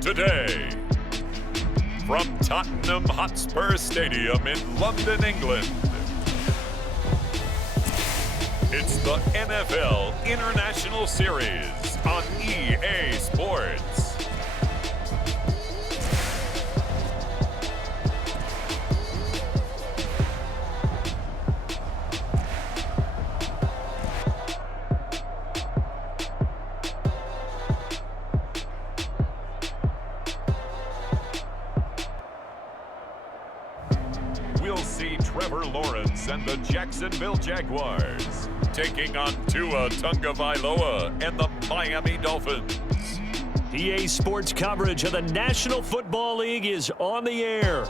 Today, from Tottenham Hotspur Stadium in London, England, it's the NFL International Series on EA Sports. We'll see Trevor and the Jacksonville Jaguars taking on Tagovailoa and the Miami Dolphins. EA Sports coverage of the National Football League is on the air.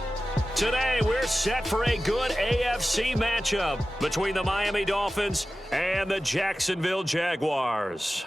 Today, we're set for a good AFC matchup between the Miami Dolphins and the Jacksonville Jaguars.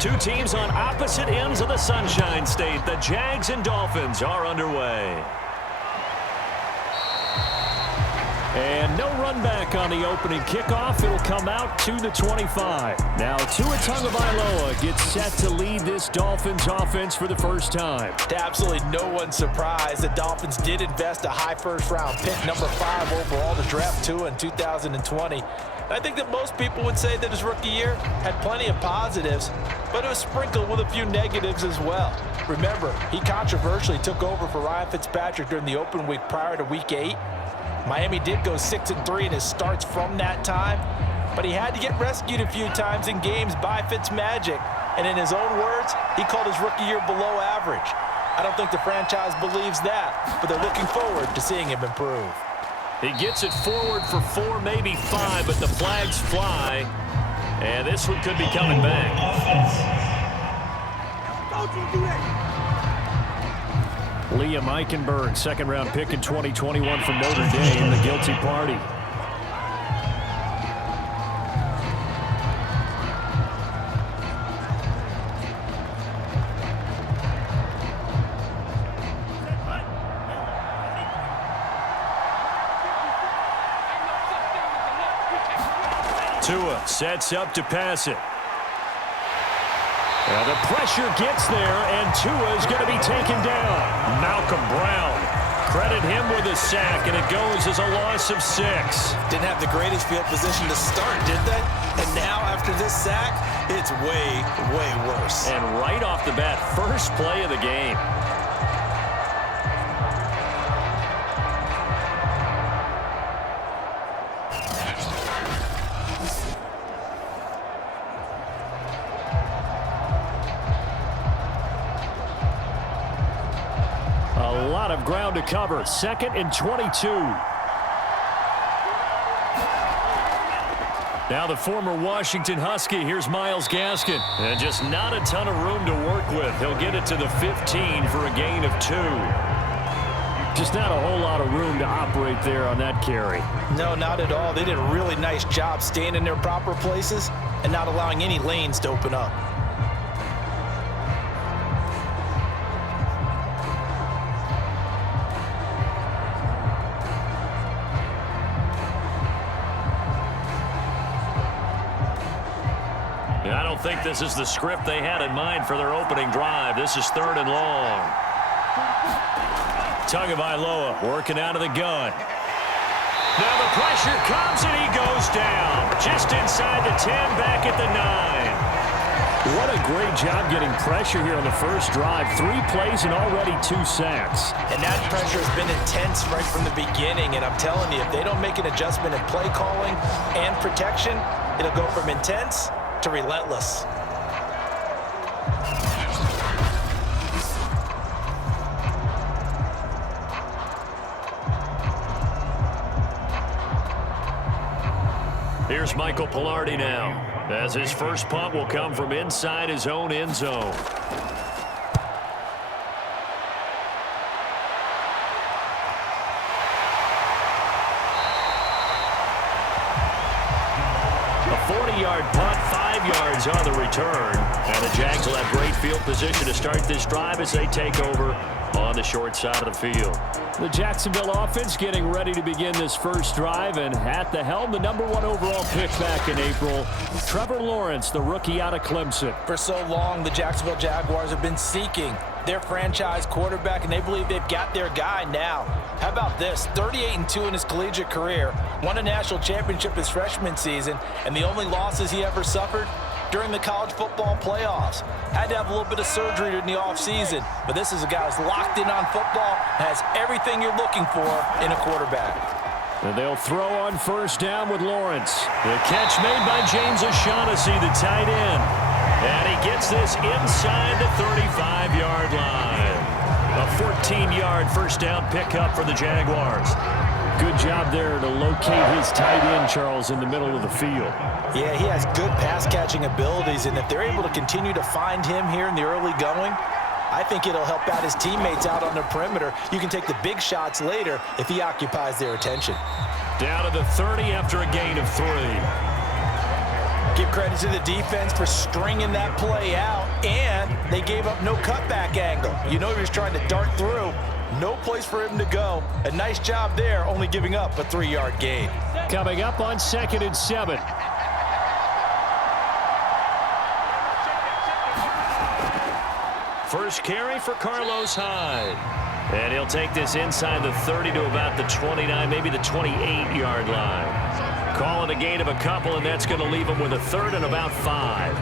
Two teams on opposite ends of the Sunshine State. The Jags and Dolphins are underway. And no run back on the opening kickoff. It'll come out to the 25. Now Tagovailoa gets set to lead this Dolphins offense for the first time. To absolutely no one's surprise, the Dolphins did invest a high first-round pick, number 5 overall, to draft Tua in 2020. I think that most people would say that his rookie year had plenty of positives, but it was sprinkled with a few negatives as well. Remember, he controversially took over for Ryan Fitzpatrick during the open week prior to Week 8. Miami did go 6-3 in his starts from that time, but he had to get rescued a few times in games by Fitzmagic, and in his own words, he called his rookie year below average. I don't think the franchise believes that, but they're looking forward to seeing him improve. He gets it forward for 4, maybe 5, but the flags fly. And this one could be coming back. Liam Eichenberg, second-round pick in 2021 from Notre Dame, the guilty party. Tua sets up to pass it. Now the pressure gets there, and Tua is going to be taken down. Malcolm Brown, credit him with a sack, and it goes as a loss of 6. Didn't have the greatest field position to start, did they? And now after this sack, it's way, way worse. And right off the bat, first play of the game. Of ground to cover. 2nd and 22. Now the former Washington Husky. Here's Myles Gaskin. And just not a ton of room to work with. He'll get it to the 15 for a gain of 2. Just not a whole lot of room to operate there on that carry. No, not at all. They did a really nice job staying in their proper places and not allowing any lanes to open up. I don't think this is the script they had in mind for their opening drive. This is 3rd and long. Tagovailoa working out of the gun. Now the pressure comes and he goes down. Just inside the 10, back at the 9. What a great job getting pressure here on the first drive. 3 plays and already 2 sacks. And that pressure has been intense right from the beginning. And I'm telling you, if they don't make an adjustment in play calling and protection, it'll go from intense to relentless. Here's Michael Pilardi now, as his first punt will come from inside his own end zone. A 40-yard punt, 5 yards on the return. And the Jags will have great field position to start this drive as they take over on the short side of the field. The Jacksonville offense getting ready to begin this first drive, and at the helm, the #1 overall pick back in April, Trevor Lawrence, the rookie out of Clemson. For so long, the Jacksonville Jaguars have been seeking their franchise quarterback, and they believe they've got their guy now. How about this? 38-2 in his collegiate career, won a national championship his freshman season, and the only losses he ever suffered during the college football playoffs. Had to have a little bit of surgery in the offseason, but this is a guy who's locked in on football, has everything you're looking for in a quarterback. And they'll throw on first down with Lawrence. The catch made by James O'Shaughnessy, the tight end. And he gets this inside the 35-yard line. A 14-yard first down pickup for the Jaguars. Good job there to locate his tight end, Charles, in the middle of the field. Yeah, he has good pass-catching abilities, and if they're able to continue to find him here in the early going, I think it'll help out his teammates out on the perimeter. You can take the big shots later if he occupies their attention. Down to the 30 after a gain of 3. Give credit to the defense for stringing that play out, and they gave up no cutback angle. You know he was trying to dart through. No place for him to go. A nice job there, only giving up a 3-yard gain. Coming up on 2nd and 7. First carry for Carlos Hyde. And he'll take this inside the 30 to about the 29, maybe the 28-yard line. Call it a gain of a couple, and that's going to leave him with a 3rd and about 5.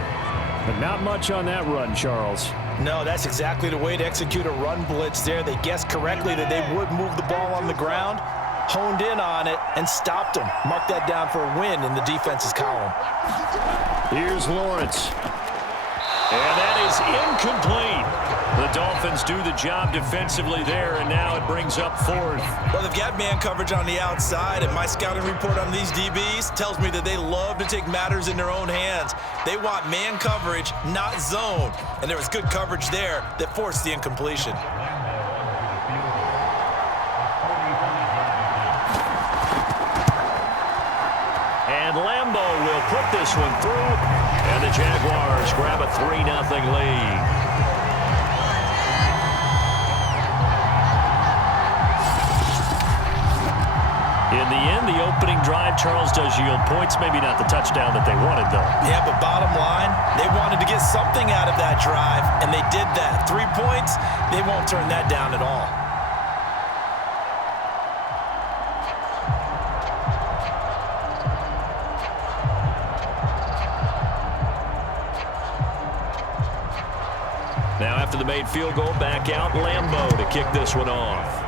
But not much on that run, Charles. No, that's exactly the way to execute a run blitz there. They guessed correctly that they would move the ball on the ground, honed in on it, and stopped them. Mark that down for a win in the defense's column. Here's Lawrence. And that is incomplete. The Dolphins do the job defensively there, and now it brings up 4th. Well, they've got man coverage on the outside, and my scouting report on these DBs tells me that they love to take matters in their own hands. They want man coverage, not zone. And there was good coverage there that forced the incompletion. And Lambo will put this one through, and the Jaguars grab a 3-0 lead. In the end, the opening drive, Charles, does yield points. Maybe not the touchdown that they wanted, though. Yeah, but bottom line, they wanted to get something out of that drive, and they did that. 3 points, they won't turn that down at all. Now, after the made field goal, back out Lambo to kick this one off.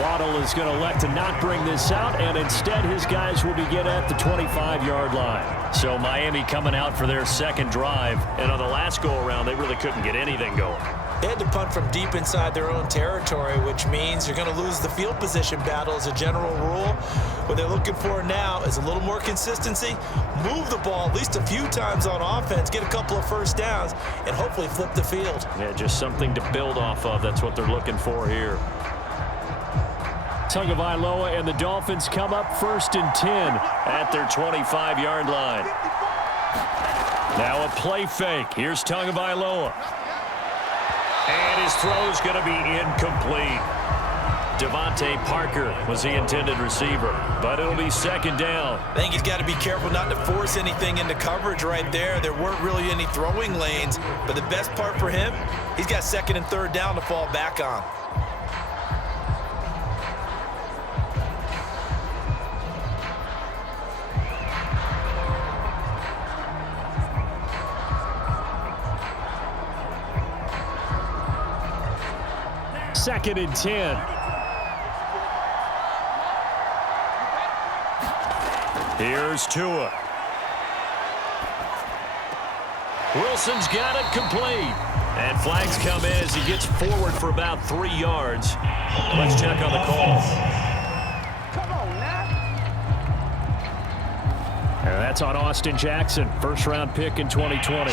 Waddle is going to elect to not bring this out, and instead his guys will begin at the 25-yard line. So Miami coming out for their second drive, and on the last go-around, they really couldn't get anything going. They had to punt from deep inside their own territory, which means you're going to lose the field position battle as a general rule. What they're looking for now is a little more consistency, move the ball at least a few times on offense, get a couple of first downs, and hopefully flip the field. Yeah, just something to build off of. That's what they're looking for here. Tagovailoa and the Dolphins come up 1st and 10 at their 25-yard line. Now a play fake. Here's Tagovailoa. And his throw's going to be incomplete. Devontae Parker was the intended receiver, but it'll be 2nd down. I think he's got to be careful not to force anything into coverage right there. There weren't really any throwing lanes, but the best part for him, he's got 2nd and 3rd down to fall back on. Second and 10. Here's Tua. Wilson's got it complete. And flags come in as he gets forward for about 3 yards. Let's check on the call. That's on Austin Jackson, first-round pick in 2020.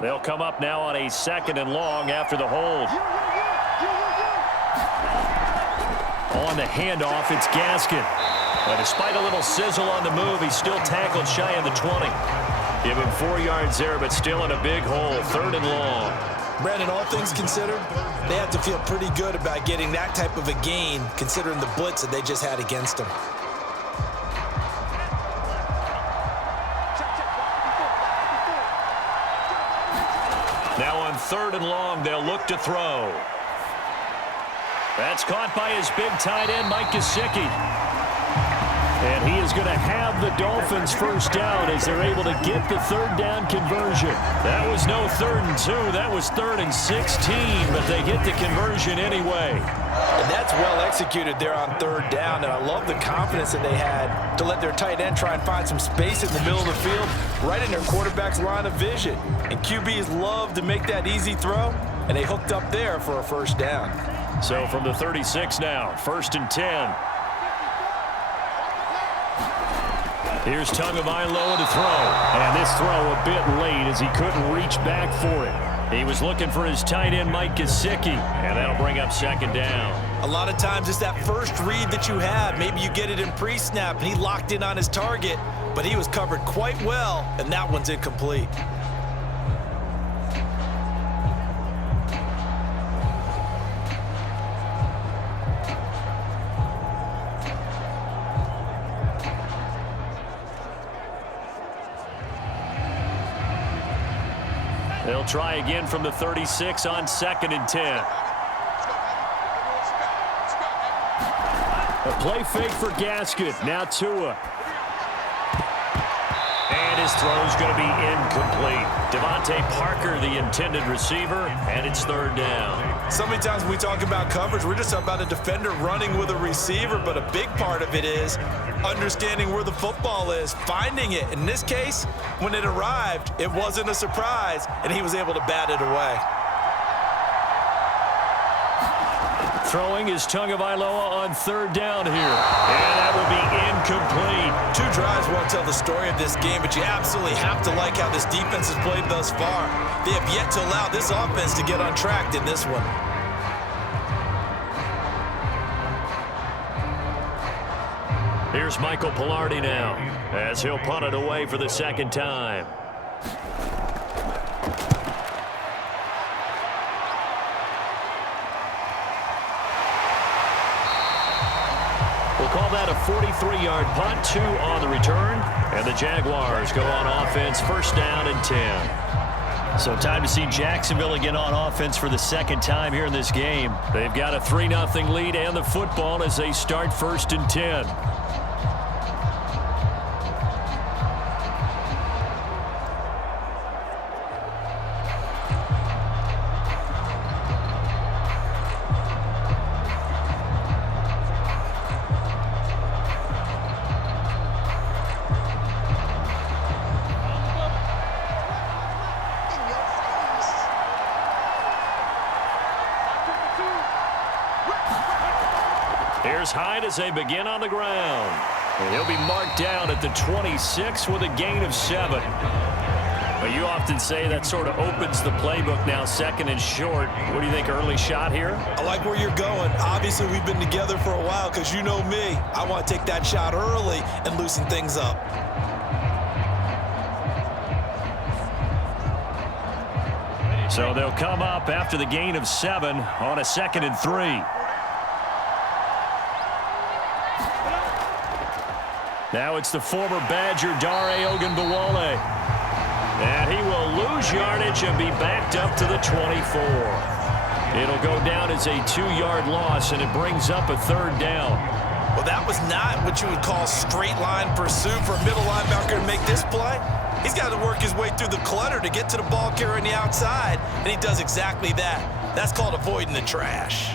They'll come up now on a 2nd and long after the hold. On the handoff, it's Gaskin. But despite a little sizzle on the move, he's still tackled shy of the 20. Give him 4 yards there, but still in a big hole, 3rd and long. Brandon, all things considered, they have to feel pretty good about getting that type of a gain, considering the blitz that they just had against them. Now on 3rd and long, they'll look to throw. That's caught by his big tight end, Mike Gesicki. And he is going to have the Dolphins first down as they're able to get the 3rd down conversion. That was no 3rd and 2. That was 3rd and 16, but they get the conversion anyway. And that's well executed there on 3rd down, and I love the confidence that they had to let their tight end try and find some space in the middle of the field, right in their quarterback's line of vision. And QBs love to make that easy throw, and they hooked up there for a first down. So from the 36 now, 1st and 10. Here's Tagovailoa to throw. And this throw a bit late as he couldn't reach back for it. He was looking for his tight end, Mike Gesicki, and that'll bring up 2nd down. A lot of times it's that first read that you have. Maybe you get it in pre-snap, and he locked in on his target, but he was covered quite well, and that one's incomplete. They'll try again from the 36 on 2nd and 10. A play fake for Gaskin. Now Tua. And his throw's going to be incomplete. Devontae Parker, the intended receiver, and it's 3rd down. So many times when we talk about coverage, we're just about a defender running with a receiver, but a big part of it is understanding where the football is, finding it. In this case, when it arrived, it wasn't a surprise, and he was able to bat it away. Throwing is Tagovailoa on 3rd down here. And that will be incomplete. 2 drives won't tell the story of this game, but you absolutely have to like how this defense has played thus far. They have yet to allow this offense to get untracked in this one. Here's Michael Pilardi now as he'll punt it away for the 2nd time. We'll call that a 43-yard punt, 2 on the return, and the Jaguars go on offense, 1st down and 10. So time to see Jacksonville again on offense for the 2nd time here in this game. They've got a 3-0 lead and the football as they start 1st and 10. Here's Hyde as they begin on the ground. And he'll be marked down at the 26 with a gain of 7. But you often say that sort of opens the playbook now, 2nd and short. What do you think, early shot here? I like where you're going. Obviously, we've been together for a while because you know me. I want to take that shot early and loosen things up. So they'll come up after the gain of 7 on a 2nd and 3. Now it's the former Badger, Dare Ogunbowale. And he will lose yardage and be backed up to the 24. It'll go down as a 2-yard loss, and it brings up a 3rd down. Well, that was not what you would call straight line pursuit for a middle linebacker to make this play. He's got to work his way through the clutter to get to the ball carrier on the outside, and he does exactly that. That's called avoiding the trash.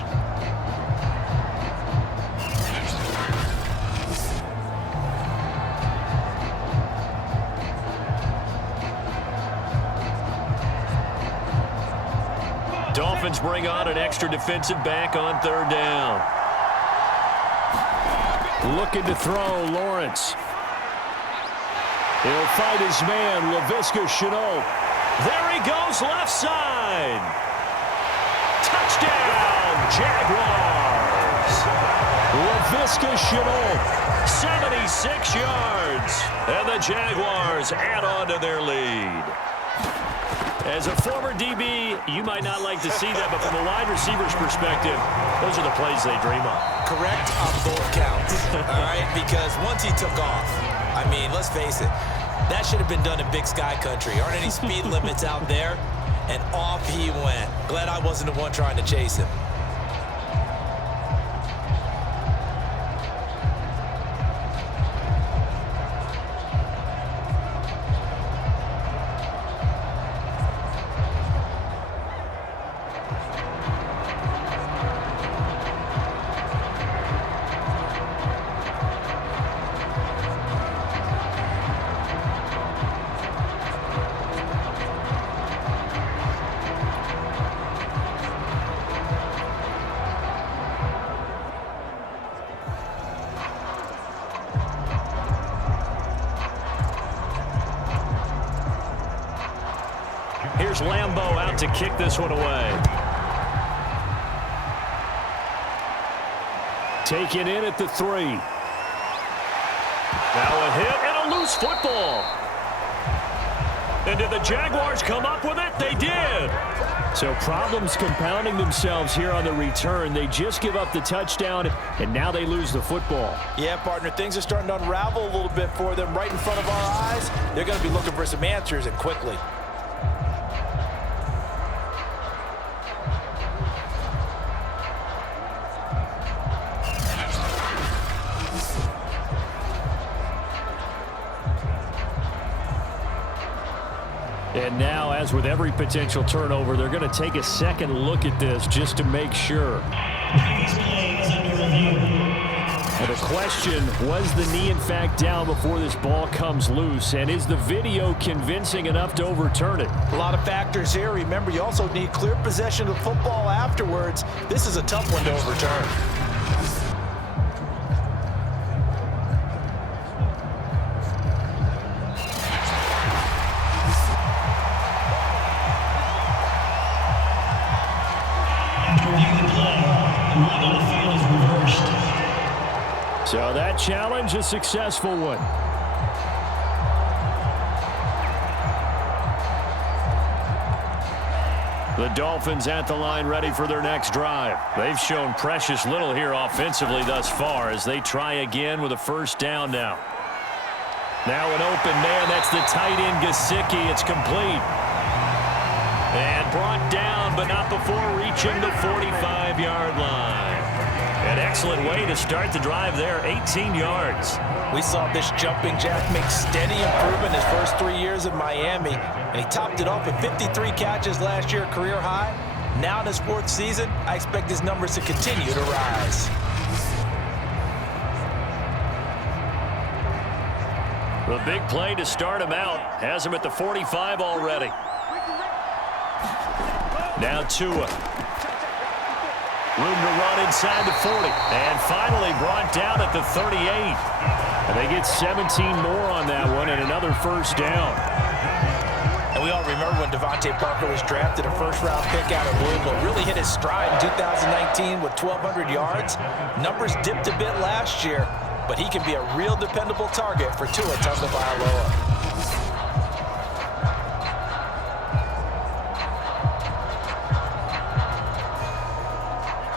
Dolphins bring on an extra defensive back on third down. Looking to throw, Lawrence. He'll fight his man, Laviska Shenault. There he goes, left side. Touchdown, Jaguars. Laviska Shenault, 76 yards. And the Jaguars add on to their lead. As a former DB, you might not like to see that, but from a wide receiver's perspective, those are the plays they dream of. Correct on both counts, all right? Because once he took off, I mean, let's face it, that should have been done in Big Sky Country. Aren't any speed limits out there? And off he went. Glad I wasn't the one trying to chase him. Here's Lambeau out to kick this one away. Taken in at the 3. Now a hit and a loose football. And did the Jaguars come up with it? They did. So problems compounding themselves here on the return. They just give up the touchdown, and now they lose the football. Yeah, partner, things are starting to unravel a little bit for them right in front of our eyes. They're going to be looking for some answers, and quickly. And now, as with every potential turnover, they're going to take a second look at this just to make sure. And the question, was the knee in fact down before this ball comes loose? And is the video convincing enough to overturn it? A lot of factors here. Remember, you also need clear possession of the football afterwards. This is a tough one to overturn. So that challenge, a successful one. The Dolphins at the line ready for their next drive. They've shown precious little here offensively thus far as they try again with a first down now. Now an open man, that's the tight end Gesicki. It's complete. And brought down, but not before reaching the 45-yard line. An excellent way to start the drive there, 18 yards. We saw this jumping jack make steady improvement his first 3 years in Miami, and he topped it off with 53 catches last year, career high. Now in his 4th season, I expect his numbers to continue to rise. The big play to start him out has him at the 45 already. Now Tua. Room to run inside the 40. And finally brought down at the 38. And they get 17 more on that one and another first down. And we all remember when Devontae Parker was drafted, a first-round pick out of Louisville. Really hit his stride in 2019 with 1,200 yards. Numbers dipped a bit last year, but he can be a real dependable target for Tua Tagovailoa.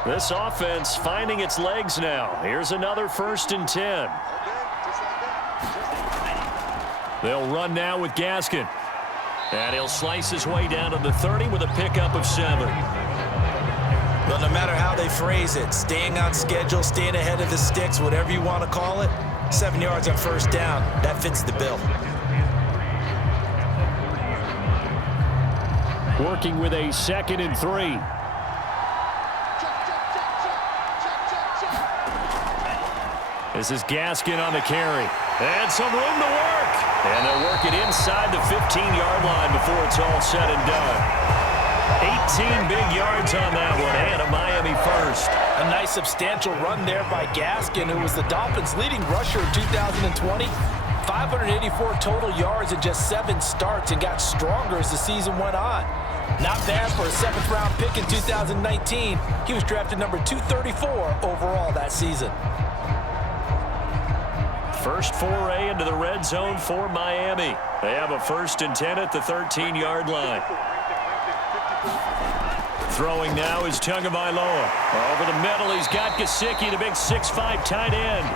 This offense finding its legs now. Here's another 1st and 10. They'll run now with Gaskin. And he'll slice his way down to the 30 with a pickup of 7. Well, no matter how they phrase it, staying on schedule, staying ahead of the sticks, whatever you want to call it, 7 yards on first down, that fits the bill. Working with a 2nd and 3. This is Gaskin on the carry. And some room to work. And they'll work it inside the 15-yard line before it's all said and done. 18 big yards on that one, and a Miami first. A nice substantial run there by Gaskin, who was the Dolphins' leading rusher in 2020. 584 total yards in just 7 starts and got stronger as the season went on. Not bad for a 7th-round pick in 2019. He was drafted number 234 overall that season. First foray into the red zone for Miami. They have a 1st and 10 at the 13-yard line. Throwing now is Tagovailoa. Over the middle, he's got Gesicki, the big 6'5" tight end.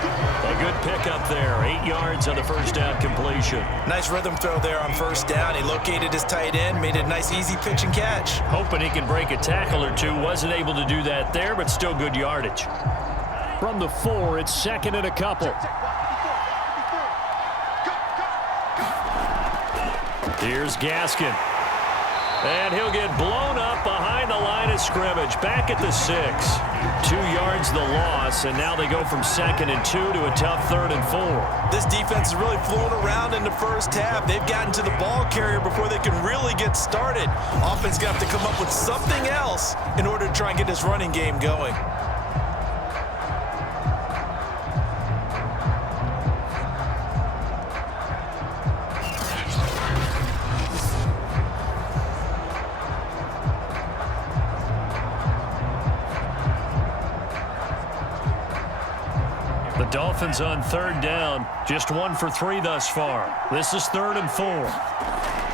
A good pickup there. 8 yards on the first down completion. Nice rhythm throw there on first down. He located his tight end, made it a nice, easy pitch and catch. Hoping he can break a tackle or two. Wasn't able to do that there, but still good yardage. From the 4, it's 2nd and a couple. Here's Gaskin. And he'll get blown up behind the line of scrimmage. Back at the 6. 2 yards the loss, and now they go from 2nd and 2 to a tough 3rd and 4. This defense is really flown around in the first half. They've gotten to the ball carrier before they can really get started. Offense got to come up with something else in order to try and get this running game going. Dolphins on 3rd down. Just 1 for 3 thus far. This is 3rd and 4.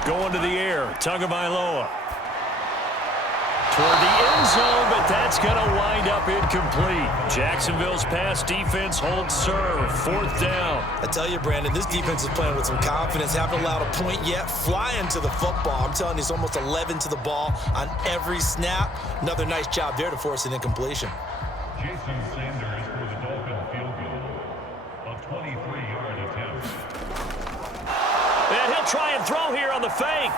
Going to the air. Tagovailoa. Toward the end zone, but that's going to wind up incomplete. Jacksonville's pass defense holds serve. 4th down. I tell you, Brandon, this defense is playing with some confidence. Haven't allowed a point yet. Flying to the football. I'm telling you, it's almost 11 to the ball on every snap. Another nice job there to force an incompletion. Jason Sanders for the Dolphin field goal. A 23-yard attempt. And he'll try and throw here on the fake.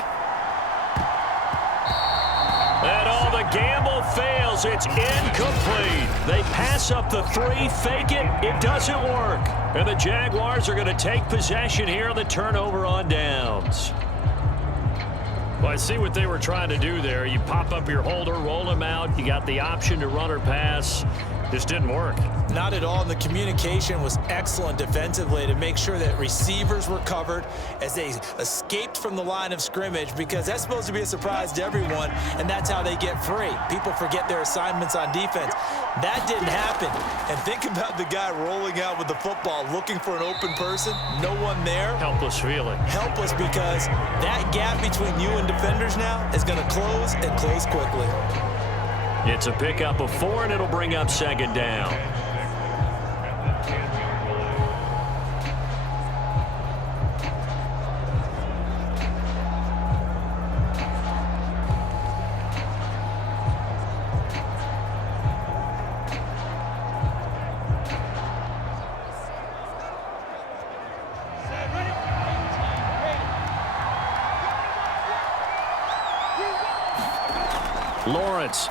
And all the gamble fails. It's incomplete. They pass up the 3, fake it. It doesn't work. And the Jaguars are going to take possession here on the turnover on downs. Well, I see what they were trying to do there. You pop up your holder, roll him out. You got the option to run or pass. Just didn't work. Not at all. And the communication was excellent defensively to make sure that receivers were covered as they escaped from the line of scrimmage, because that's supposed to be a surprise to everyone, and that's how they get free. People forget their assignments on defense. That didn't happen. And think about the guy rolling out with the football, looking for an open person. No one there. Helpless feeling. Helpless, because that gap between you and defenders now is going to close, and close quickly. It's a pickup of 4, and it'll bring up 2nd down. Lawrence.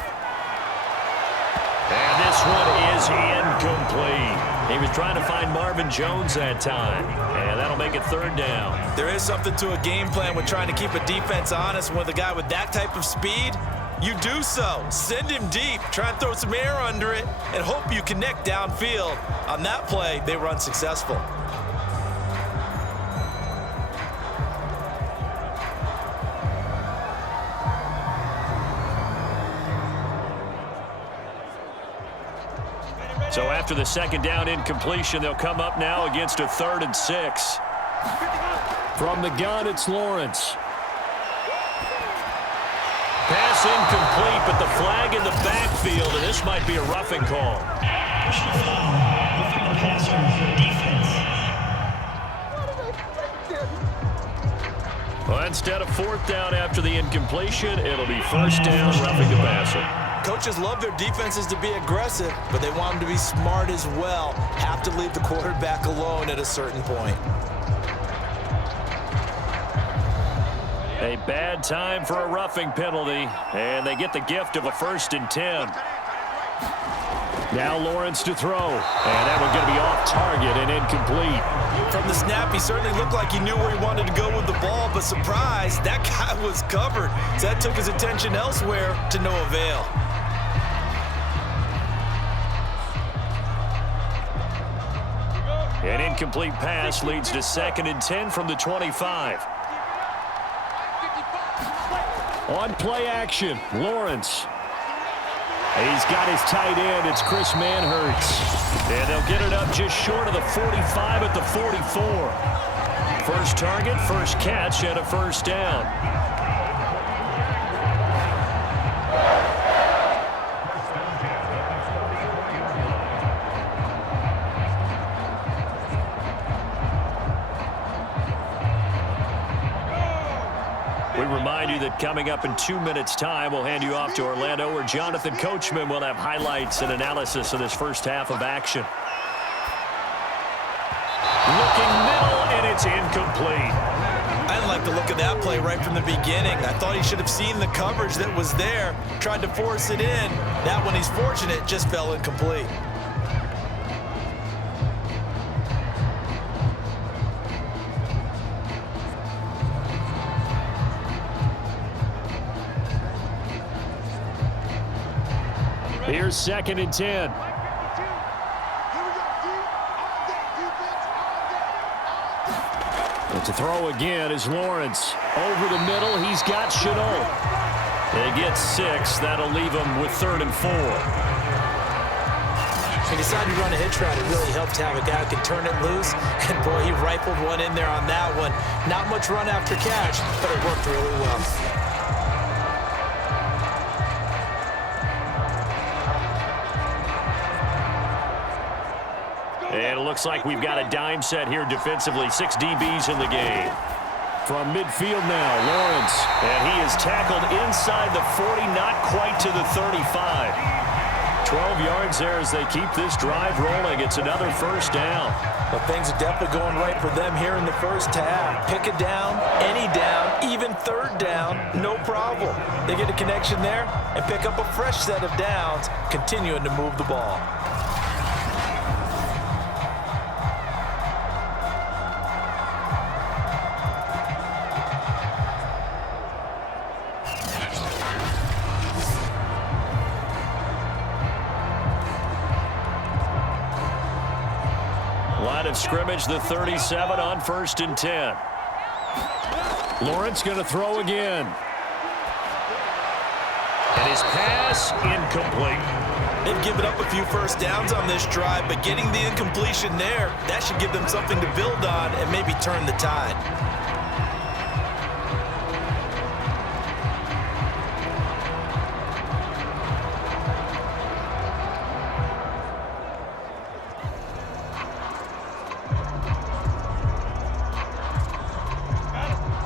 And this one is incomplete. He was trying to find Marvin Jones that time. And that'll make it 3rd down. There is something to a game plan with trying to keep a defense honest. With a guy with that type of speed, you do so. Send him deep. Try and throw some air under it and hope you connect downfield. On that play, they were unsuccessful. So after the 2nd down incompletion, they'll come up now against a 3rd and 6. From the gun, it's Lawrence. Pass incomplete, but the flag in the backfield, and this might be a roughing call. Personal foul, roughing the passer, defense. Well, instead of 4th down after the incompletion, it'll be 1st down, roughing the passer. Coaches love their defenses to be aggressive, but they want them to be smart as well. Have to leave the quarterback alone at a certain point. A bad time for a roughing penalty, and they get the gift of a 1st and 10. Now Lawrence to throw. And that one going to be off target and incomplete. From the snap, he certainly looked like he knew where he wanted to go with the ball, but surprise, that guy was covered. So that took his attention elsewhere to no avail. An incomplete pass leads to 2nd and 10 from the 25. On play action, Lawrence. He's got his tight end. It's Chris Manhertz. And they'll get it up just short of the 45 at the 44. First target, first catch, and a first down. We remind you that coming up in 2 minutes' time, we'll hand you off to Orlando, where Jonathan Coachman will have highlights and analysis of this first half of action. Looking middle, and it's incomplete. I didn't like the look of that play right from the beginning. I thought he should have seen the coverage that was there, tried to force it in. That one, he's fortunate, just fell incomplete. Here's 2nd and 10. And to throw again is Lawrence. Over the middle, he's got Chenault. They get 6. That'll leave them with 3rd and 4. He decided to run a hitch route. It really helped to have a guy who can turn it loose. And, boy, he rifled one in there on that one. Not much run after catch, but it worked really well. And it looks like we've got a dime set here defensively. 6 DBs in the game. From midfield now, Lawrence. And he is tackled inside the 40, not quite to the 35. 12 yards there as they keep this drive rolling. It's another first down. Well, things are definitely going right for them here in the first half. Pick a down, any down, even 3rd down, no problem. They get a connection there and pick up a fresh set of downs, continuing to move the ball. Line of scrimmage, the 37 on 1st and 10. Lawrence going to throw again. And his pass incomplete. They've given up a few first downs on this drive, but getting the incompletion there, that should give them something to build on and maybe turn the tide.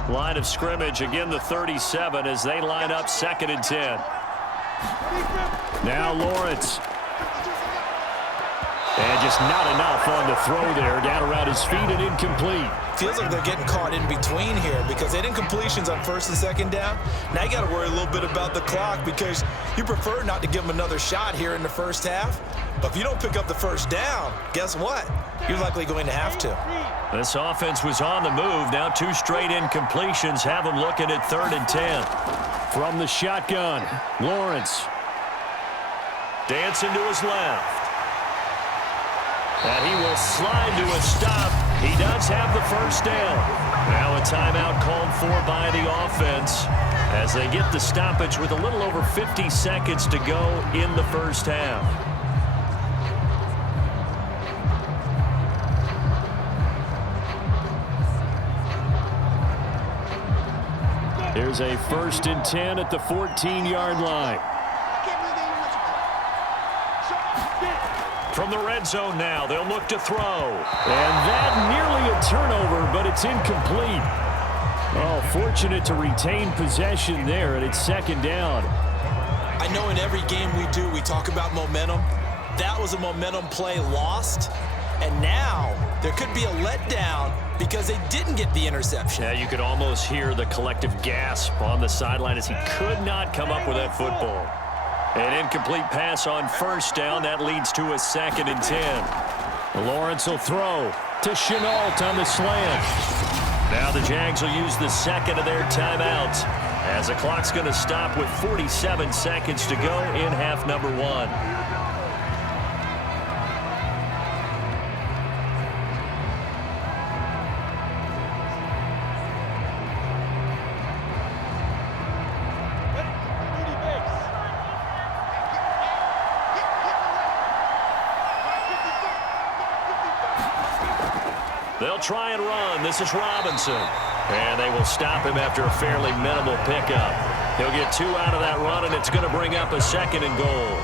Line of scrimmage, again the 37 as they line up 2nd and 10. Now Lawrence. And just not enough on the throw there. Down around his feet and incomplete. Feels like they're getting caught in between here because they had incompletions on 1st and 2nd down. Now you got to worry a little bit about the clock because you prefer not to give them another shot here in the first half. But if you don't pick up the first down, guess what? You're likely going to have to. This offense was on the move. Now 2 straight incompletions have them looking at 3rd and 10. From the shotgun, Lawrence. Dancing to his left. And he will slide to a stop. He does have the first down. Now a timeout called for by the offense as they get the stoppage with a little over 50 seconds to go in the first half. Here's a 1st and 10 at the 14-yard line. From the red zone now, they'll look to throw. And that nearly a turnover, but it's incomplete. Oh, fortunate to retain possession there, and it's 2nd down. I know in every game we do, we talk about momentum. That was a momentum play lost. And now there could be a letdown because they didn't get the interception. Yeah, you could almost hear the collective gasp on the sideline as he could not come up with that football. An incomplete pass on first down. That leads to a 2nd and 10. Lawrence will throw to Chenault on the slant. Now the Jags will use the 2nd of their timeouts as the clock's going to stop with 47 seconds to go in half number 1. They'll try and run. This is Robinson. And they will stop him after a fairly minimal pickup. He'll get 2 out of that run, and it's going to bring up a 2nd and goal.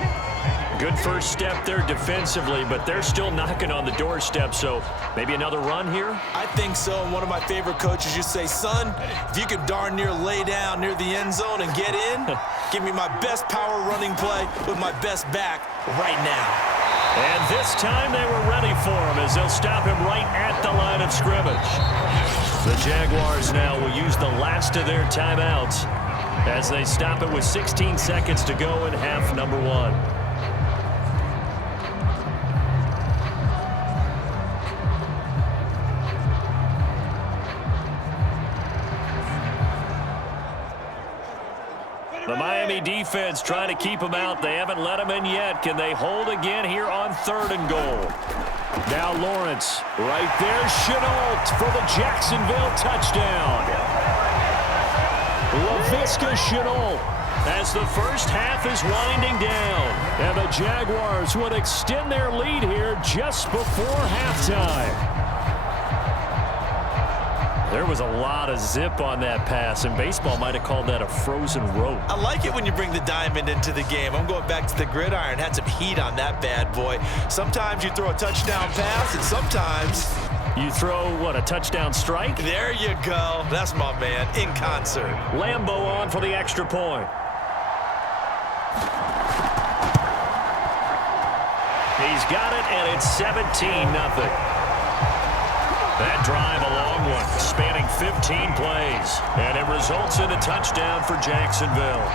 Good first step there defensively, but they're still knocking on the doorstep, so maybe another run here? I think so. And one of my favorite coaches used to say, son, if you could darn near lay down near the end zone and get in, give me my best power running play with my best back right now. And this time they were ready for him as they'll stop him right at the line of scrimmage. The Jaguars now will use the last of their timeouts as they stop it with 16 seconds to go in half number 1. The Miami defense trying to keep him out. They haven't let him in yet. Can they hold again here on 3rd and goal? Now Lawrence right there. Chenault for the Jacksonville touchdown. LaVisca Chenault as the first half is winding down. And the Jaguars would extend their lead here just before halftime. There was a lot of zip on that pass, and baseball might have called that a frozen rope. I like it when you bring the diamond into the game. I'm going back to the gridiron. Had some heat on that bad boy. Sometimes you throw a touchdown pass, and sometimes you throw, what, a touchdown strike? There you go. That's my man, in concert. Lambeau on for the extra point. He's got it, and it's 17-0. That drive, a long one, spanning 15 plays, and it results in a touchdown for Jacksonville.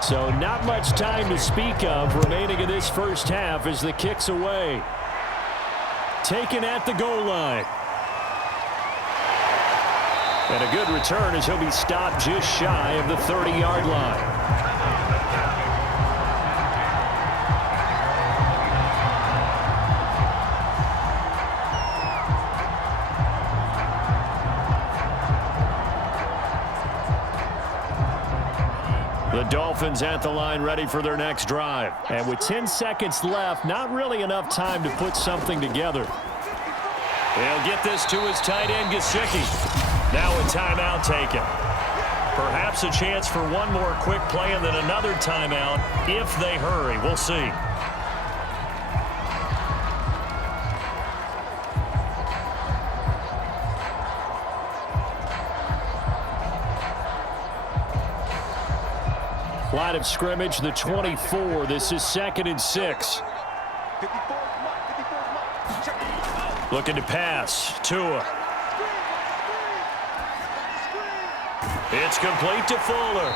So not much time to speak of remaining in this first half as the kick's away. Taken at the goal line. And a good return as he'll be stopped just shy of the 30-yard line. The Dolphins at the line ready for their next drive. And with 10 seconds left, not really enough time to put something together. They'll get this to his tight end, Gesicki. Now a timeout taken. Perhaps a chance for one more quick play and then another timeout if they hurry. We'll see. Line of scrimmage, the 24. This is 2nd and 6. Looking to pass. Tua. It's complete to Fuller.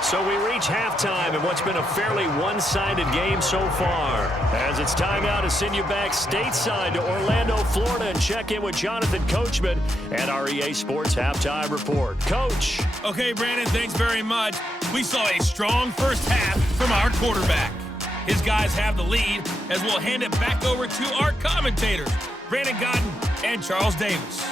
So we reach halftime in what's been a fairly one-sided game so far. As it's time now to send you back stateside to Orlando, Florida, and check in with Jonathan Coachman at our EA Sports Halftime Report. Coach. Okay, Brandon, thanks very much. We saw a strong first half from our quarterback. His guys have the lead as we'll hand it back over to our commentators, Brandon Godden and Charles Davis.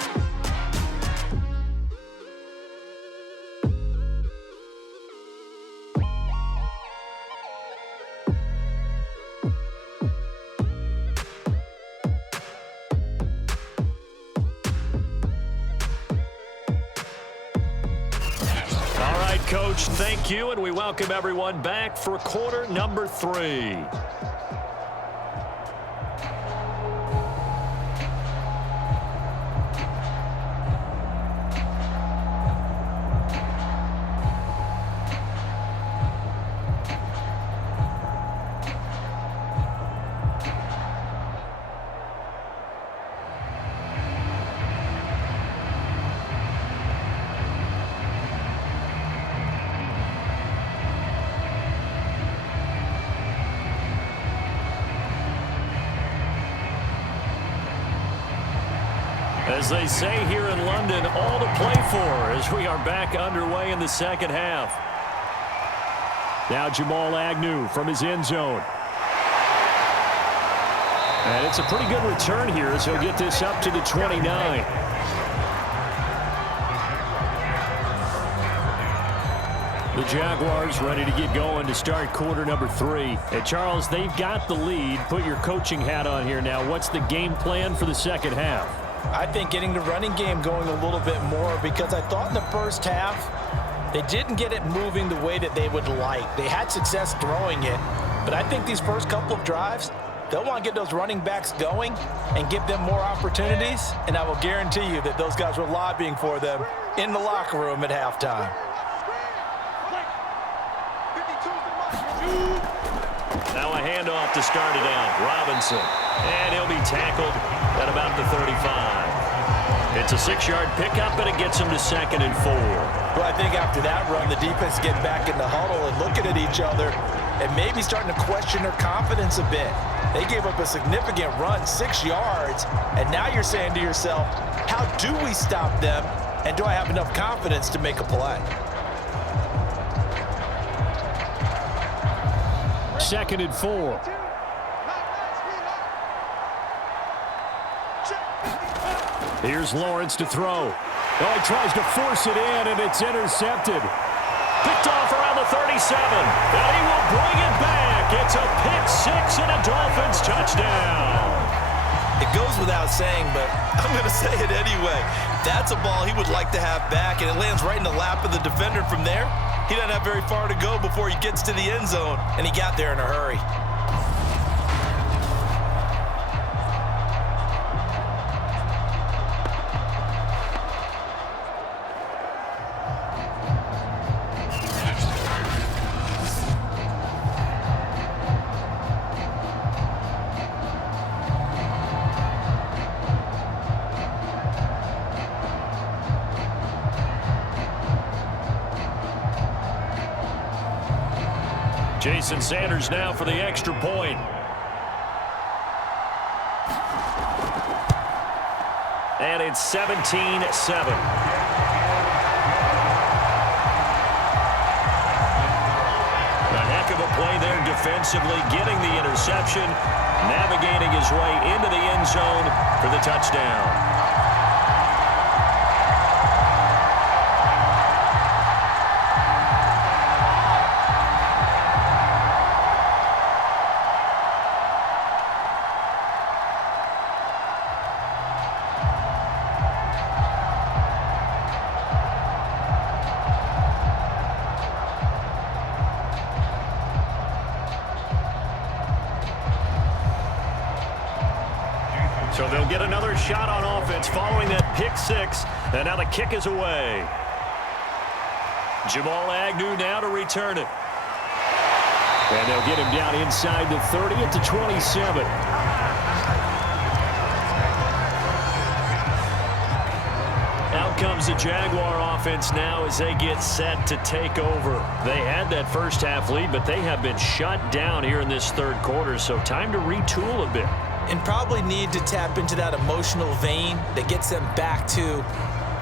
Coach. Thank you, and we welcome everyone back for quarter number 3. As they say here in London, all to play for as we are back underway in the second half. Now Jamal Agnew from his end zone. And it's a pretty good return here as he'll get this up to the 29. The Jaguars ready to get going to start quarter number 3. And Charles, they've got the lead. Put your coaching hat on here now. What's the game plan for the second half? I think getting the running game going a little bit more, because I thought in the first half they didn't get it moving the way that they would like. They had success throwing it, but I think these first couple of drives, they'll want to get those running backs going and give them more opportunities, and I will guarantee you that those guys were lobbying for them in the locker room at halftime. Now a handoff to start it out. Robinson. And he'll be tackled at about the 35. It's a 6-yard pickup, and it gets him to 2nd and 4. Well, I think after that run, the defense getting back in the huddle and looking at each other and maybe starting to question their confidence a bit. They gave up a significant run, 6 yards, and now you're saying to yourself, how do we stop them, and do I have enough confidence to make a play? 2nd and 4. Here's Lawrence to throw. Oh, he tries to force it in, and it's intercepted. Picked off around the 37. And he will bring it back. It's a pick-6 and a Dolphins touchdown. It goes without saying, but I'm going to say it anyway. That's a ball he would like to have back, and it lands right in the lap of the defender from there. He doesn't have very far to go before he gets to the end zone, and he got there in a hurry. Jason Sanders now for the extra point. And it's 17-7. A heck of a play there defensively, getting the interception, navigating his way into the end zone for the touchdown. So they'll get another shot on offense following that pick-6, and now the kick is away. Jamal Agnew now to return it. And they'll get him down inside the 30 at the 27. Out comes the Jaguar offense now as they get set to take over. They had that first half lead, but they have been shut down here in this third quarter, so time to retool a bit. And probably need to tap into that emotional vein that gets them back to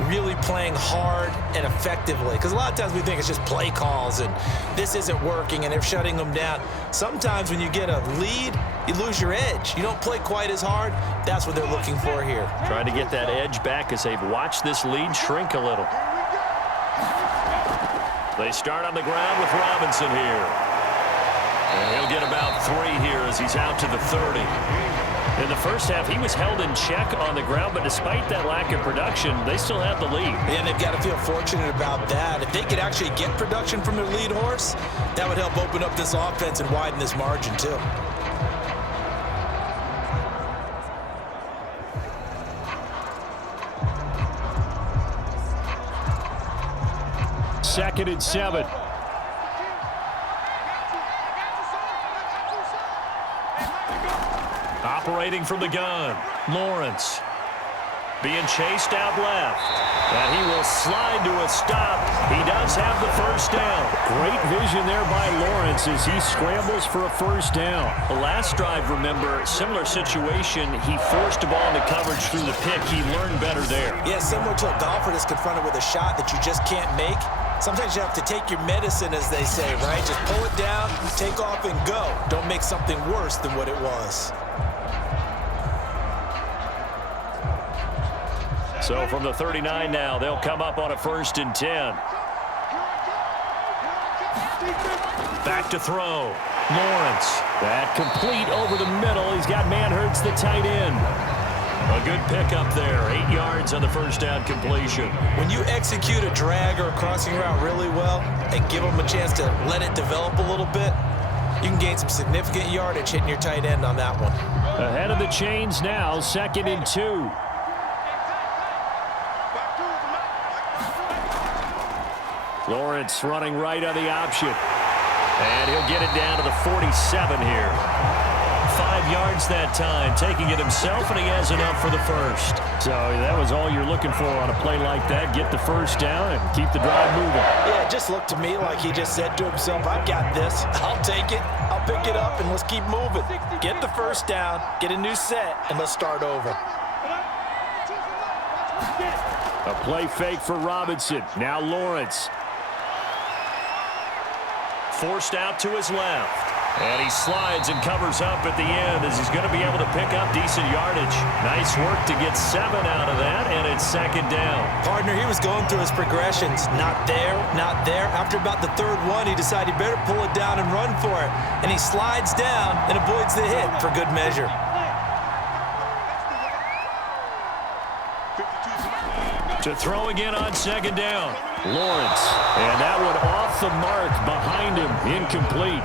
really playing hard and effectively. Because a lot of times we think it's just play calls and this isn't working and they're shutting them down. Sometimes when you get a lead, you lose your edge. You don't play quite as hard. That's what they're looking for here. Trying to get that edge back as they've watched this lead shrink a little. They start on the ground with Robinson here. And he'll get about 3 here as he's out to the 30. In the first half, he was held in check on the ground, but despite that lack of production, they still have the lead. And they've got to feel fortunate about that. If they could actually get production from their lead horse, that would help open up this offense and widen this margin too. Second and 7. Operating from the gun, Lawrence. Being chased out left. And he will slide to a stop. He does have the first down. Great vision there by Lawrence as he scrambles for a first down. The last drive, remember, similar situation. He forced the ball into coverage through the pick. He learned better there. Yeah, similar to a golfer that's confronted with a shot that you just can't make. Sometimes you have to take your medicine, as they say, right? Just pull it down, take off, and go. Don't make something worse than what it was. So from the 39 now, they'll come up on a 1st and 10. Back to throw. Lawrence. That complete over the middle. He's got Manhurts, the tight end. A good pickup there. 8 yards on the first down completion. When you execute a drag or a crossing route really well and give them a chance to let it develop a little bit, you can gain some significant yardage hitting your tight end on that one. Ahead of the chains now, 2nd and 2. Lawrence running right on the option. And he'll get it down to the 47 here. 5 yards that time, taking it himself, and he has enough for the first. So that was all you're looking for on a play like that. Get the first down and keep the drive moving. Yeah, it just looked to me like he just said to himself, I've got this. I'll take it. I'll pick it up, and let's keep moving. Get the first down, get a new set, and let's start over. A play fake for Robinson. Now Lawrence. Forced out to his left. And he slides and covers up at the end as he's going to be able to pick up decent yardage. Nice work to get 7 out of that, and it's 2nd down. Partner, he was going through his progressions. Not there, not there. After about the 3rd one, he decided he better pull it down and run for it. And he slides down and avoids the hit for good measure. To throw again on 2nd down. Lawrence. And that one off the mark behind him. Incomplete.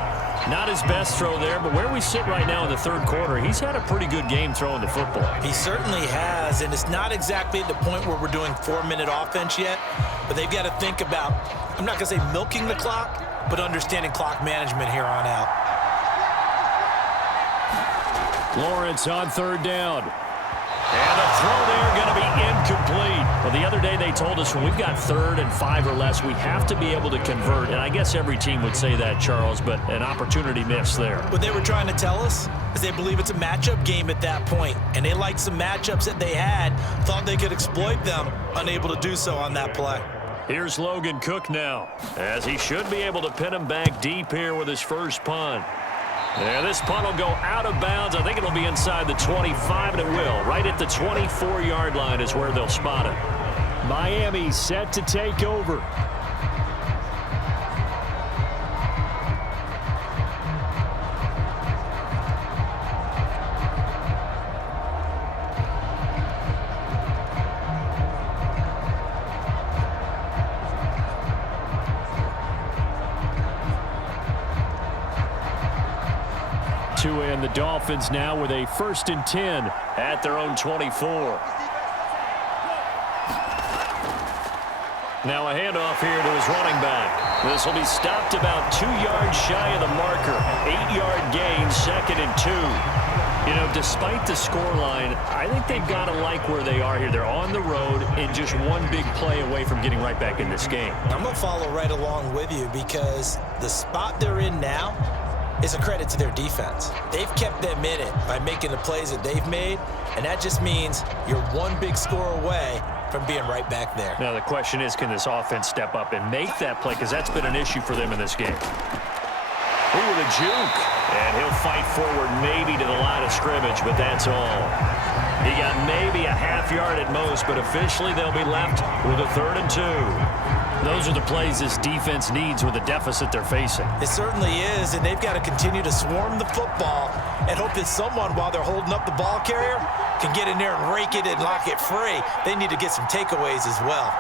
Not his best throw there, but where we sit right now in the 3rd quarter, he's had a pretty good game throwing the football. He certainly has, and it's not exactly at the point where we're doing 4-minute offense yet, but they've got to think about, I'm not going to say milking the clock, but understanding clock management here on out. Lawrence on 3rd down. And the throw there going to be incomplete. Well, the other day they told us when we've got 3rd and 5 or less, we have to be able to convert. And I guess every team would say that, Charles, but an opportunity missed there. What they were trying to tell us is they believe it's a matchup game at that point. And they liked some matchups that they had, thought they could exploit them, unable to do so on that play. Here's Logan Cook now, as he should be able to pin him back deep here with his first punt. Yeah, this punt will go out of bounds. I think it'll be inside the 25, and it will. Right at the 24-yard line is where they'll spot it. Miami set to take over. And the Dolphins now with a 1st and 10 at their own 24. Now a handoff here to his running back. This will be stopped about 2 yards shy of the marker. 8-yard gain, 2nd and 2. You know, despite the scoreline, I think they've got to like where they are here. They're on the road and just one big play away from getting right back in this game. I'm going to follow right along with you because the spot they're in now is a credit to their defense. They've kept them in it by making the plays that they've made, and that just means you're one big score away from being right back there. Now the question is, can this offense step up and make that play? Because that's been an issue for them in this game. Ooh, the juke. And he'll fight forward maybe to the line of scrimmage, but that's all. He got maybe a half yard at most, but officially they'll be left with a 3rd and 2. Those are the plays this defense needs with the deficit they're facing. It certainly is, and they've got to continue to swarm the football and hope that someone, while they're holding up the ball carrier, can get in there and rake it and lock it free. They need to get some takeaways as well.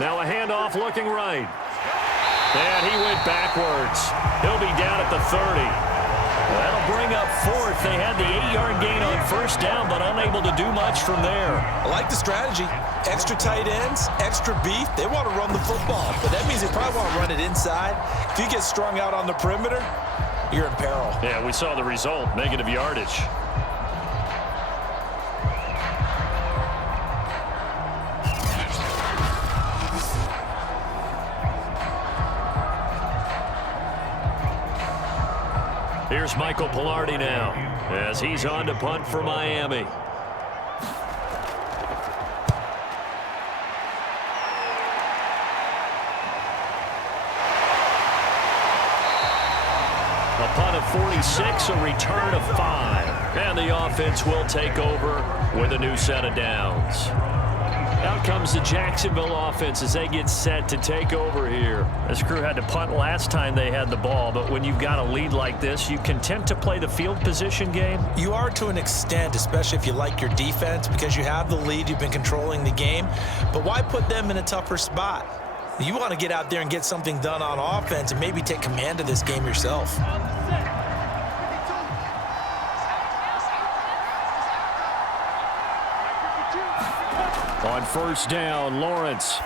Now a handoff looking right. And he went backwards. He'll be down at the 30. That'll bring up fourth. They had the 8-yard gain on first down, but unable to do much from there. I like the strategy. Extra tight ends, extra beef. They want to run the football, but that means they probably want to run it inside. If you get strung out on the perimeter, you're in peril. Yeah, we saw the result, negative yardage. Here's Michael Pilardi now as he's on to punt for Miami. A punt of 46, a return of 5. And the offense will take over with a new set of downs. Out comes the Jacksonville offense as they get set to take over here. This crew had to punt last time they had the ball, but when you've got a lead like this, you content to play the field position game? You are to an extent, especially if you like your defense, because you have the lead, you've been controlling the game. But why put them in a tougher spot? You want to get out there and get something done on offense and maybe take command of this game yourself. On first down, Lawrence.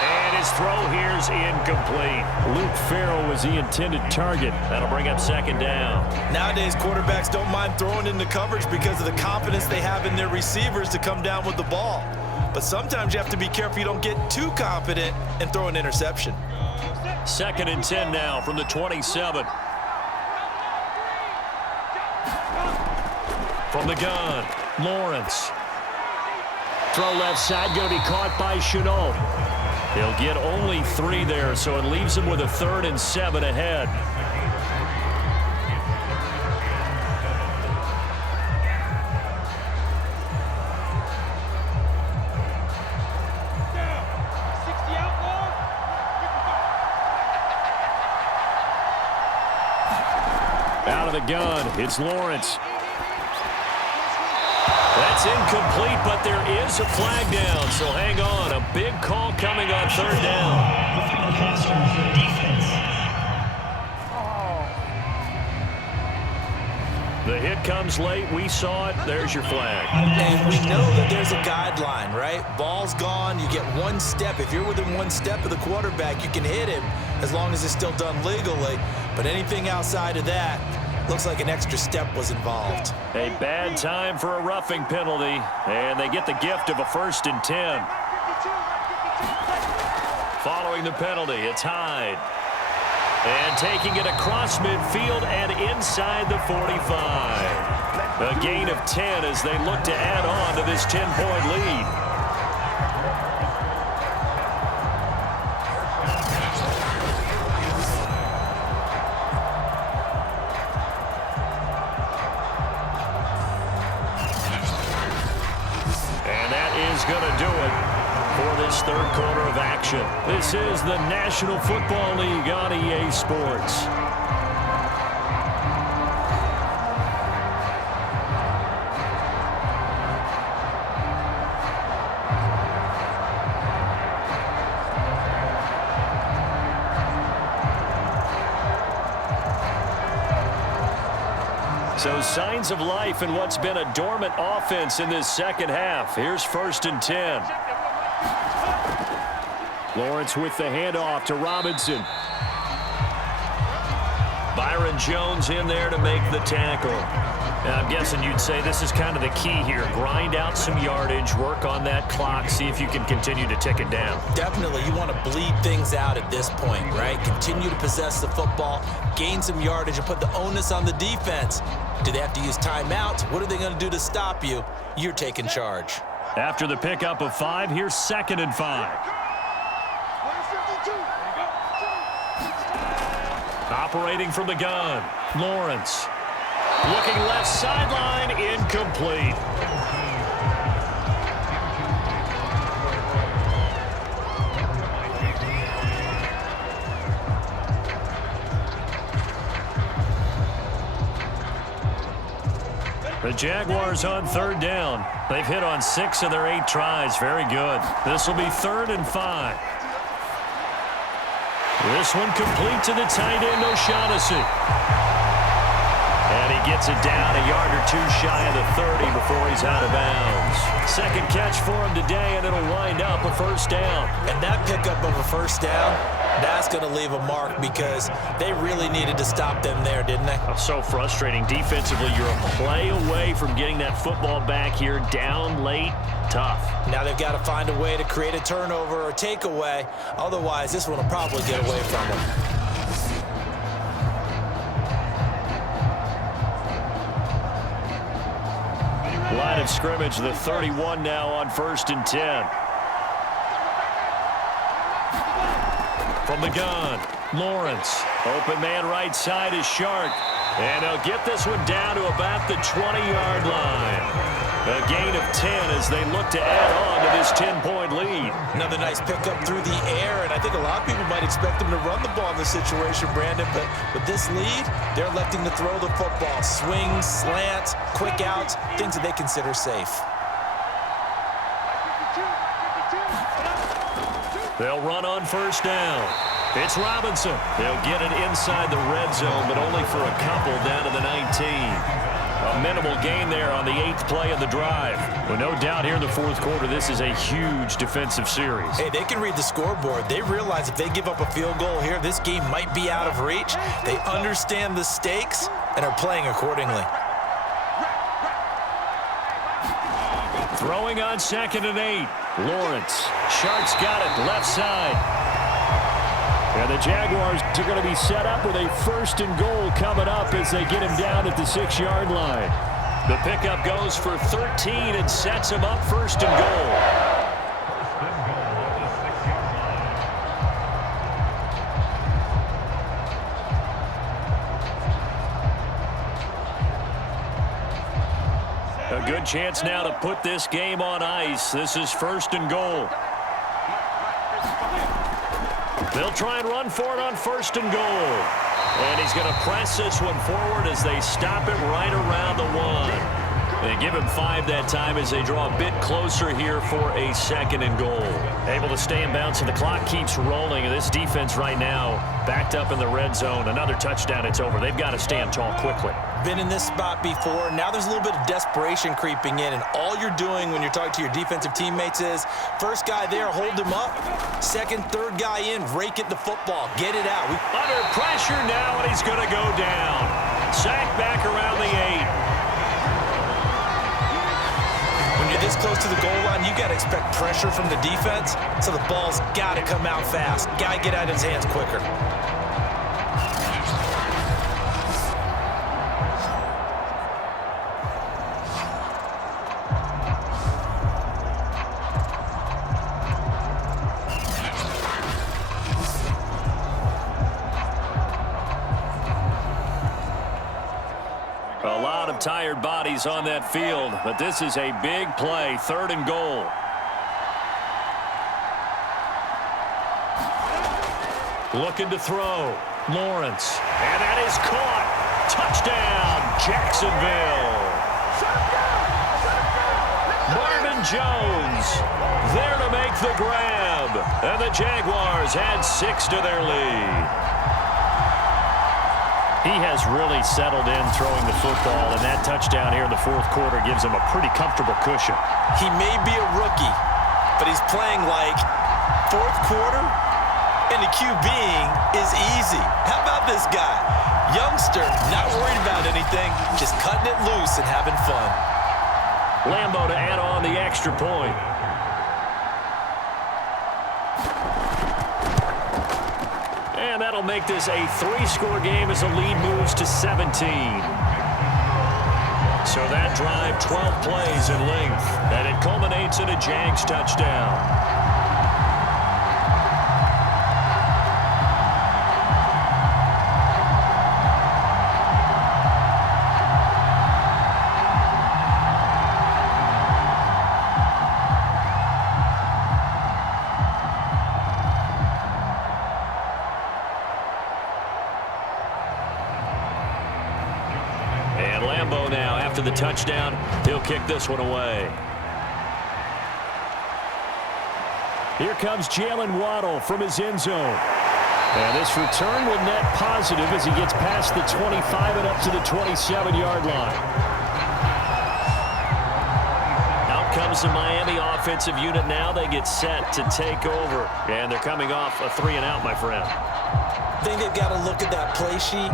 And his throw here's incomplete. Luke Farrell was the intended target. That'll bring up second down. Nowadays, quarterbacks don't mind throwing into coverage because of the confidence they have in their receivers to come down with the ball. But sometimes you have to be careful you don't get too confident and throw an interception. 2nd and 10 now from the 27. From the gun, Lawrence. Throw left side, going to be caught by Chenault. He'll get only 3 there, so it leaves him with a 3rd and 7 ahead. Out of the gun, it's Lawrence. That's incomplete, but there is a flag down, so hang on. A big call coming on 3rd down. The hit comes late. We saw it. There's your flag. And we know that there's a guideline, right? Ball's gone. You get 1 step. If you're within 1 step of the quarterback, you can hit him as long as it's still done legally. But anything outside of that, looks like an extra step was involved. A bad time for a roughing penalty, and they get the gift of a 1st and 10. Following the penalty, it's Hyde. And taking it across midfield and inside the 45. A gain of 10 as they look to add on to this 10-point lead. Going to do it for this 3rd quarter of action. This is the National Football League on EA Sports. So signs of life in what's been a dormant offense in this second half. Here's 1st and 10. Lawrence with the handoff to Robinson. Byron Jones in there to make the tackle. Now, I'm guessing you'd say this is kind of the key here. Grind out some yardage, work on that clock, see if you can continue to tick it down. Definitely. You want to bleed things out at this point, right? Continue to possess the football, gain some yardage, and put the onus on the defense. Do they have to use timeouts? What are they going to do to stop you? You're taking charge. After the pickup of 5, here's 2nd and 5. Operating from the gun, Lawrence. Looking left sideline, incomplete. The Jaguars on third down. They've hit on 6 of their 8 tries. Very good. This will be 3rd and 5. This one complete to the tight end, O'Shaughnessy. And he gets it down a yard or 2 shy of the 30 before he's out of bounds. Second catch for him today, and it'll wind up a first down. And that pickup of a first down, that's going to leave a mark because they really needed to stop them there, didn't they? So frustrating. Defensively, you're a play away from getting that football back here down late. Tough. Now they've got to find a way to create a turnover or takeaway. Otherwise, this one will probably get away from them. Line of scrimmage, the 31 now on 1st and 10. From the gun, Lawrence. Open man right side is Shark. And he'll get this one down to about the 20-yard line. A gain of 10 as they look to add on to this 10-point lead. Another nice pickup through the air, and I think a lot of people might expect them to run the ball in this situation, Brandon, but with this lead, they're electing to throw the football. Swings, slants, quick outs, things that they consider safe. They'll run on first down. It's Robinson. They'll get it inside the red zone, but only for a couple down to the 19. A minimal gain there on the 8th play of the drive. Well, no doubt here in the 4th quarter, this is a huge defensive series. Hey, they can read the scoreboard. They realize if they give up a field goal here, this game might be out of reach. They understand the stakes and are playing accordingly. Throwing on 2nd and 8. Lawrence. Shark's got it left side. And the Jaguars are going to be set up with a 1st and goal coming up as they get him down at the 6-yard line. The pickup goes for 13 and sets him up 1st and goal. A good chance now to put this game on ice. This is 1st and goal. They'll try and run for it on 1st and goal. And he's going to press this one forward as they stop it right around the 1. They give him 5 that time as they draw a bit closer here for a 2nd and goal. Able to stay in bounds, and the clock keeps rolling. This defense right now backed up in the red zone. Another touchdown, it's over. They've got to stand tall quickly. Been in this spot before. Now there's a little bit of desperation creeping in, and all you're doing when you're talking to your defensive teammates is first guy there, hold him up. Second, third guy in, rake at the football. Get it out. Under pressure now, and he's going to go down. Sacked back around the 8. When you're this close to the goal line, you got to expect pressure from the defense, so the ball's got to come out fast. Got to get out of his hands quicker. A lot of tired bodies on that field, but this is a big play, 3rd and goal. Looking to throw, Lawrence, and that is caught. Touchdown, Jacksonville. Marvin Jones there to make the grab, and the Jaguars add 6 to their lead. He has really settled in throwing the football, and that touchdown here in the 4th quarter gives him a pretty comfortable cushion. He may be a rookie, but he's playing like 4th quarter, and the QBing is easy. How about this guy? Youngster, not worried about anything, just cutting it loose and having fun. Lambo to add on the extra point. And that'll make this a 3-score game as the lead moves to 17. So that drive, 12 plays in length, and it culminates in a Jags touchdown. after the touchdown. He'll kick this one away. Here comes Jalen Waddle from his end zone. And this return will net positive as he gets past the 25 and up to the 27-yard line. Out comes the Miami offensive unit now. They get set to take over. And they're coming off a 3-and-out, my friend. I think they've got to look at that play sheet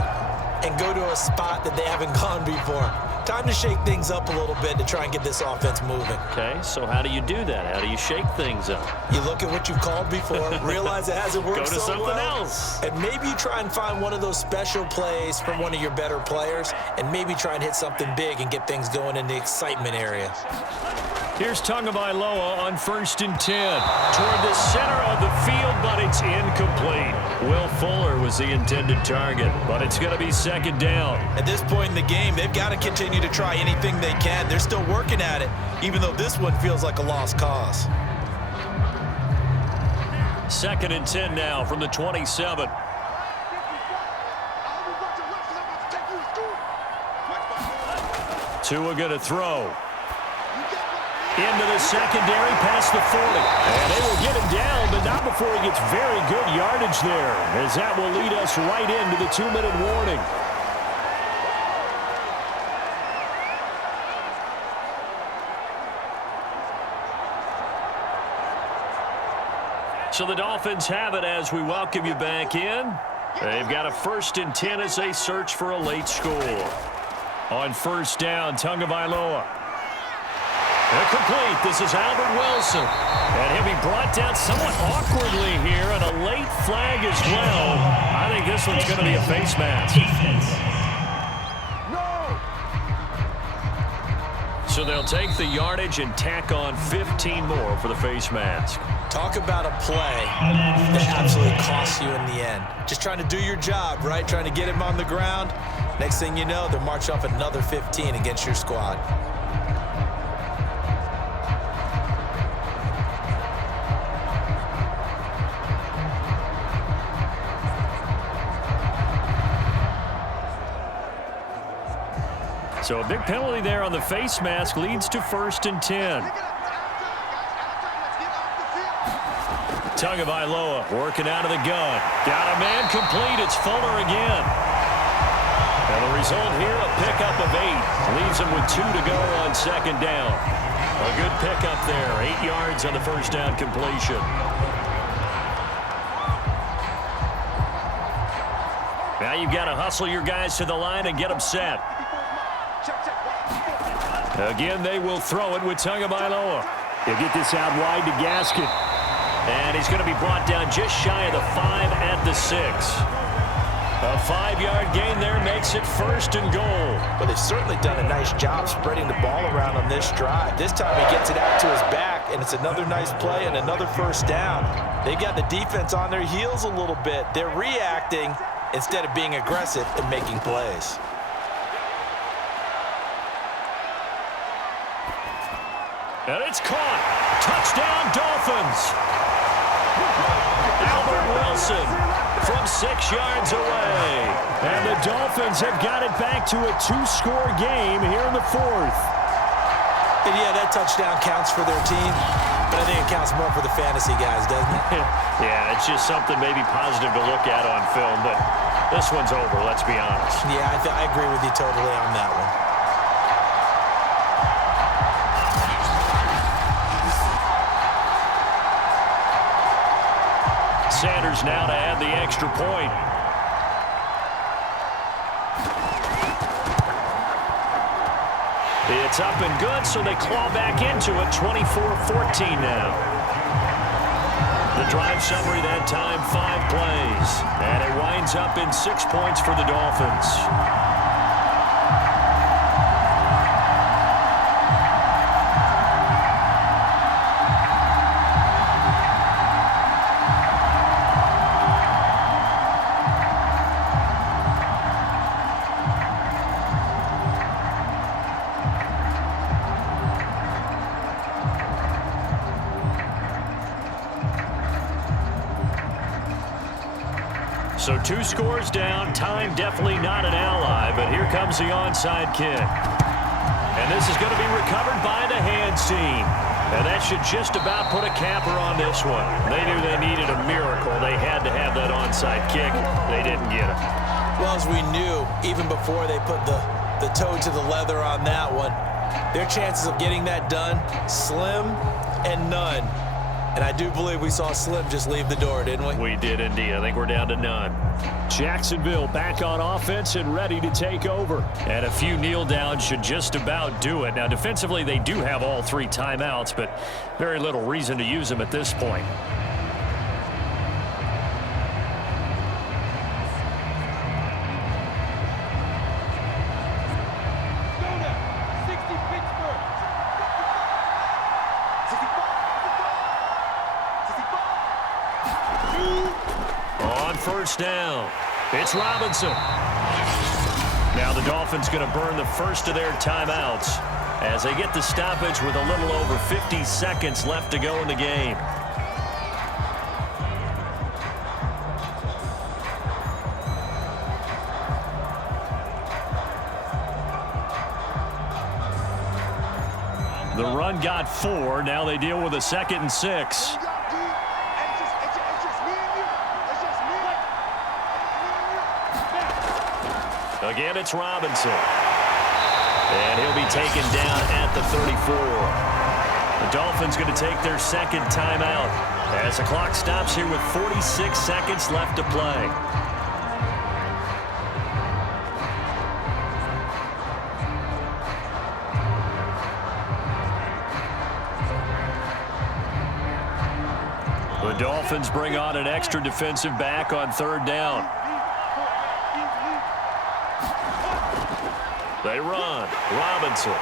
and go to a spot that they haven't gone before. Time to shake things up a little bit to try and get this offense moving. Okay, so how do you do that? How do you shake things up? You look at what you've called before, realize it hasn't worked so well. Go to something else. And maybe you try and find one of those special plays from one of your better players, and maybe try and hit something big and get things going in the excitement area. Here's Tagovailoa on 1st and 10. Toward the center of the field, but it's incomplete. Will Fuller was the intended target, but it's going to be 2nd down. At this point in the game, they've got to continue to try anything they can. They're still working at it, even though this one feels like a lost cause. 2nd and 10 now from the 27. Tua going to throw. Into the secondary, past the 40. And they will get him down, but not before he gets very good yardage there, as that will lead us right into the 2-minute warning. So the Dolphins have it as we welcome you back in. They've got a 1st and 10 as they search for a late score. On 1st down, Tagovailoa. Complete. This is Albert Wilson. And he'll be brought down somewhat awkwardly here, and a late flag as well. I think this one's going to be a face mask. So they'll take the yardage and tack on 15 more for the face mask. Talk about a play that absolutely costs you in the end. Just trying to do your job, right? Trying to get him on the ground. Next thing you know, they'll march off another 15 against your squad. So a big penalty there on the face mask leads to 1st and 10. Tagovailoa working out of the gun. Got a man complete. It's Fuller again. And the result here, a pickup of 8. Leaves him with 2 to go on 2nd down. A good pickup there. 8 yards on the 1st down completion. Now you've got to hustle your guys to the line and get them set. Again, they will throw it with Tagovailoa. He'll get this out wide to Gaskin. And he's going to be brought down just shy of the 5 at the 6. A 5-yard gain there makes it 1st and goal. But they've certainly done a nice job spreading the ball around on this drive. This time he gets it out to his back, and it's another nice play and another 1st down. They've got the defense on their heels a little bit. They're reacting instead of being aggressive and making plays. And it's caught. Touchdown, Dolphins. Albert Wilson from 6 yards away. And the Dolphins have got it back to a 2-score game here in the 4th. And yeah, that touchdown counts for their team, but I think it counts more for the fantasy guys, doesn't it? Yeah, it's just something maybe positive to look at on film, but this one's over, let's be honest. Yeah, I agree with you totally on that one. Sanders now to add the extra point. It's up and good, so they claw back into it. 24-14 now. The drive summary that time, 5 plays. And it winds up in 6 points for the Dolphins. So 2 scores down. Time definitely not an ally, but here comes the onside kick. And this is going to be recovered by the hands team. And that should just about put a capper on this one. They knew they needed a miracle. They had to have that onside kick. They didn't get it. Well, as we knew, even before they put the toe to the leather on that one, their chances of getting that done, slim and none. And I do believe we saw Slim just leave the door, didn't we? We did indeed. I think we're down to none. Jacksonville back on offense and ready to take over. And a few kneel downs should just about do it. Now, defensively, they do have all 3 timeouts, but very little reason to use them at this point. First down. It's Robinson. Now the Dolphins going to burn the first of their timeouts as they get the stoppage with a little over 50 seconds left to go in the game. The run got 4. Now they deal with a 2nd and 6. Again, it's Robinson. And he'll be taken down at the 34. The Dolphins going to take their 2nd timeout as the clock stops here with 46 seconds left to play. The Dolphins bring on an extra defensive back on 3rd down. They run. Robinson.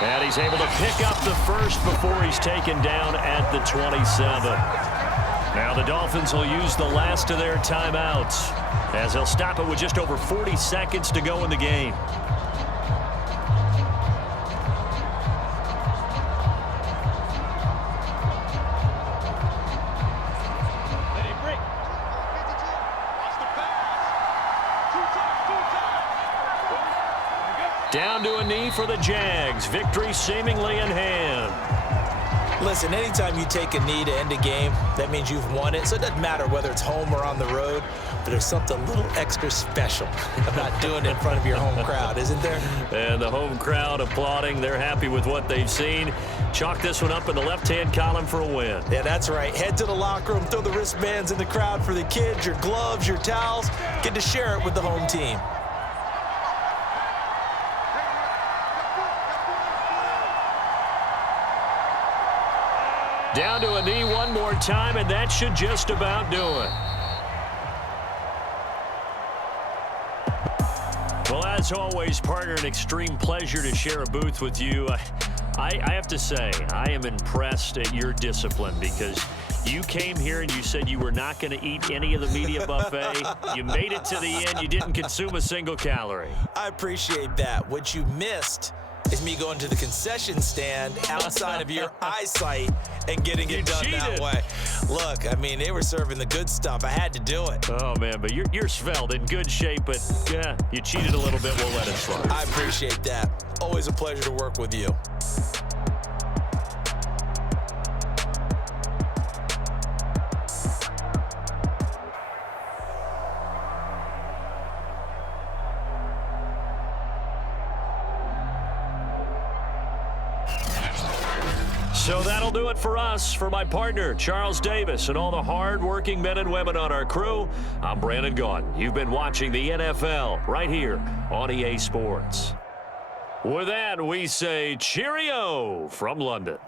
And he's able to pick up the first before he's taken down at the 27. Now the Dolphins will use the last of their timeouts as they'll stop it with just over 40 seconds to go in the game. Down to a knee for the Jags. Victory seemingly in hand. Listen, anytime you take a knee to end a game, that means you've won it. So it doesn't matter whether it's home or on the road, but there's something a little extra special about doing it in front of your home crowd, isn't there? And the home crowd applauding. They're happy with what they've seen. Chalk this one up in the left-hand column for a win. Yeah, that's right. Head to the locker room, throw the wristbands in the crowd for the kids, your gloves, your towels. Get to share it with the home team. Down to a knee one more time, and that should just about do it. Well, as always, partner, an extreme pleasure to share a booth with you. I have to say, I am impressed at your discipline because you came here and you said you were not going to eat any of the media buffet. You made it to the end. You didn't consume a single calorie. I appreciate that. What you missed is me going to the concession stand outside of your eyesight and getting it done that way. Look, I mean, they were serving the good stuff. I had to do it. Oh, man, but you're svelte, in good shape, but yeah, you cheated a little bit. We'll let it slide. I appreciate that. Always a pleasure to work with you. So that'll do it for us. For my partner, Charles Davis, and all the hard-working men and women on our crew, I'm Brandon Gaudin. You've been watching the NFL right here on EA Sports. With that, we say cheerio from London.